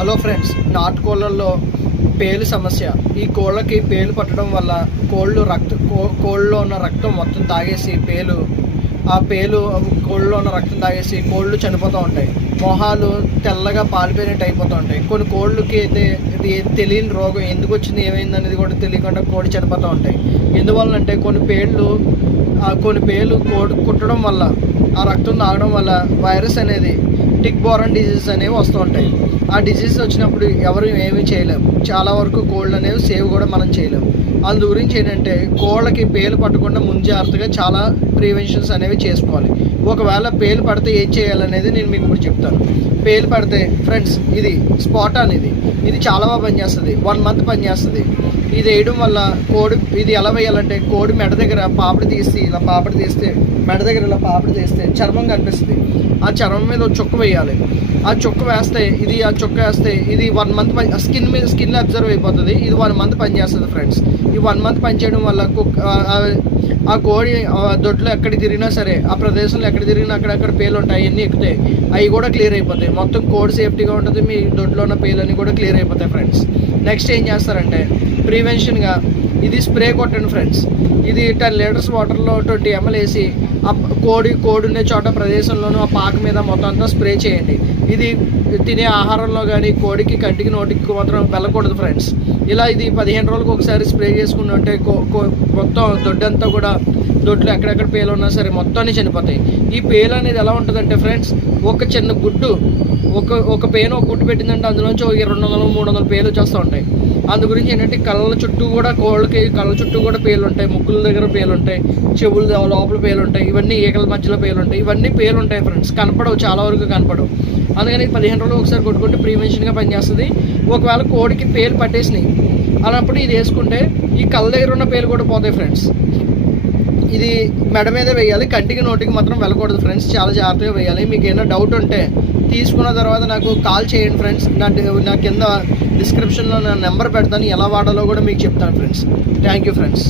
Hello friends నాటు కోళ్ళల్లో పేలు సమస్య. ఈ కోళ్ళకి పేలు పట్టడం వల్ల కోళ్ళు రక్త కో- కోళ్ళలో ఉన్న రక్తం మొత్తం తాగేసి పేలు ఆ పేలు కోళ్ళలో ఉన్న రక్తం తాగేసి కోళ్ళు చనిపోతూ ఉంటాయి. మొహాలు తెల్లగా పాలిపోయినట్టు అయిపోతూ ఉంటాయి. కొన్ని కోళ్ళకి అయితే ఇది తెలియని రోగం. ఎందుకు వచ్చింది ఏమైంది అనేది కూడా తెలియకుండా కోడి చనిపోతూ ఉంటాయి. ఎందువల్లంటే కొన్ని పేళ్ళు ఆ కొన్ని పేలు కోడి కుట్టడం వల్ల ఆ రక్తం తాగడం వల్ల వైరస్ అనేది టిక్ బోరన్ డిజీజ్ అనేవి వస్తూ ఉంటాయి. ఆ డిజీజ్ వచ్చినప్పుడు ఎవరు ఏమీ చేయలేము చాలా వరకు కోళ్ళు అనేవి సేవ్ కూడా మనం చేయలేము అందు గురించి ఏంటంటే కోళ్ళకి పేలు పట్టకుండా ముందు జాగ్రత్తగా చాలా ప్రివెన్షన్స్ అనేవి చేసుకోవాలి. ఒకవేళ పేలు పడితే ఏం చేయాలనేది నేను మీకు ఇప్పుడు చెప్తాను. పేలు పడితే ఫ్రెండ్స్ ఇది స్పాట్ అనేది ఇది. చాలా బాగా పనిచేస్తుంది. వన్ మంత్ పనిచేస్తుంది. ఇది వేయడం వల్ల కోడి ఇది ఎలా వేయాలంటే కోడి మెడ దగ్గర పాపిడి తీసి ఇలా పాపిడి తీస్తే మెడ దగ్గర ఇలా పాపిడి తీస్తే చర్మం కనిపిస్తుంది. ఆ చర్మం మీద చుక్క వేయాలి. ఆ చుక్క వేస్తే ఇది ఆ చుక్క వేస్తే ఇది వన్ మంత్ స్కిన్ మీద స్కిన్ అబ్జర్వ్ అయిపోతుంది. ఇది వన్ మంత్ పనిచేస్తుంది ఫ్రెండ్స్ ఈ వన్ మంత్ పనిచేయడం వల్ల కుక్ ఆ- కోడి ఆ దొడ్లో ఎక్కడ తిరిగినా సరే ఆ ప్రదేశంలో ఎక్కడ తిరిగినా అక్కడక్కడ పేలు ఉంటాయి అన్నీ ఎక్కుతాయి. అవి కూడా క్లియర్ అయిపోతాయి. మొత్తం కోడ్ సేఫ్టీగా ఉంటుంది మీ దొడ్లో ఉన్న పేలన్నీ కూడా క్లియర్ అయిపోతాయి ఫ్రెండ్స్ నెక్స్ట్ ఏం చేస్తారంటే ప్రివెన్షన్గా ఇది స్ప్రే కొట్టండి ఫ్రెండ్స్ ఇది టెన్ లీటర్స్ వాటర్లో ట్వంటీ ఎంఎల్ వేసి ఆ కోడి కోడి ఉండే చోట ప్రదేశంలోనూ ఆ పాక మీద మొత్తం అంతా స్ప్రే చేయండి. ఇది తినే ఆహారంలో కానీ కోడికి కంటికి నోటికి మాత్రం వెళ్ళకూడదు ఫ్రెండ్స్ ఇలా ఇది పదిహేను రోజులకు ఒకసారి స్ప్రే చేసుకుంటుంటే మొత్తం దొడ్డంతా కూడా దొడ్లు ఎక్కడెక్కడ పేలు ఉన్నా సరే మొత్తాన్ని చనిపోతాయి. ఈ పేలు అనేది ఎలా ఉంటుందంటే ఫ్రెండ్స్ ఒక చిన్న గుడ్డు ఒక ఒక పేను ఒక గుడ్డు పెట్టిందంటే అందులోంచి ఒక రెండు వందలు మూడు వందల పేలు వచ్చేస్తూ ఉంటాయి. అందు గురించి ఏంటంటే కళ్ళ చుట్టూ కూడా కోళ్ళకి కళ్ళ చుట్టూ కూడా పేలు ఉంటాయి. ముక్కుల దగ్గర పేలు ఉంటాయి. చెవుల లోపల పేలు ఉంటాయి. ఇవన్నీ ఈకల మధ్యలో పేలు ఉంటాయి. ఇవన్నీ పేలు ఉంటాయి ఫ్రెండ్స్. కనపడవు చాలా వరకు కనపడవు. అందుకని పదిహేను రోజులు ఒకసారి కొట్టుకుంటే ప్రివెన్షన్గా పనిచేస్తుంది. ఒకవేళ కోడికి పేలు పట్టేసినాయి. అలాంటప్పుడు ఇది వేసుకుంటే ఈ కళ్ళ దగ్గర ఉన్న పేలు కూడా పోతాయి ఫ్రెండ్స్. ఇది మెడ మీద వేయాలి కంటికి నోటికి మాత్రం వెళ్ళకూడదు ఫ్రెండ్స్ చాలా జాగ్రత్తగా వేయాలి. మీకు ఏమైనా డౌట్ ఉంటే తీసుకున్న తర్వాత నాకు కాల్ చేయండి ఫ్రెండ్స్. నా నా కింద డిస్క్రిప్షన్లో నా నెంబర్ పెడతాను ఎలా వాడాలో కూడా మీకు చెప్తాను ఫ్రెండ్స్. Thank you friends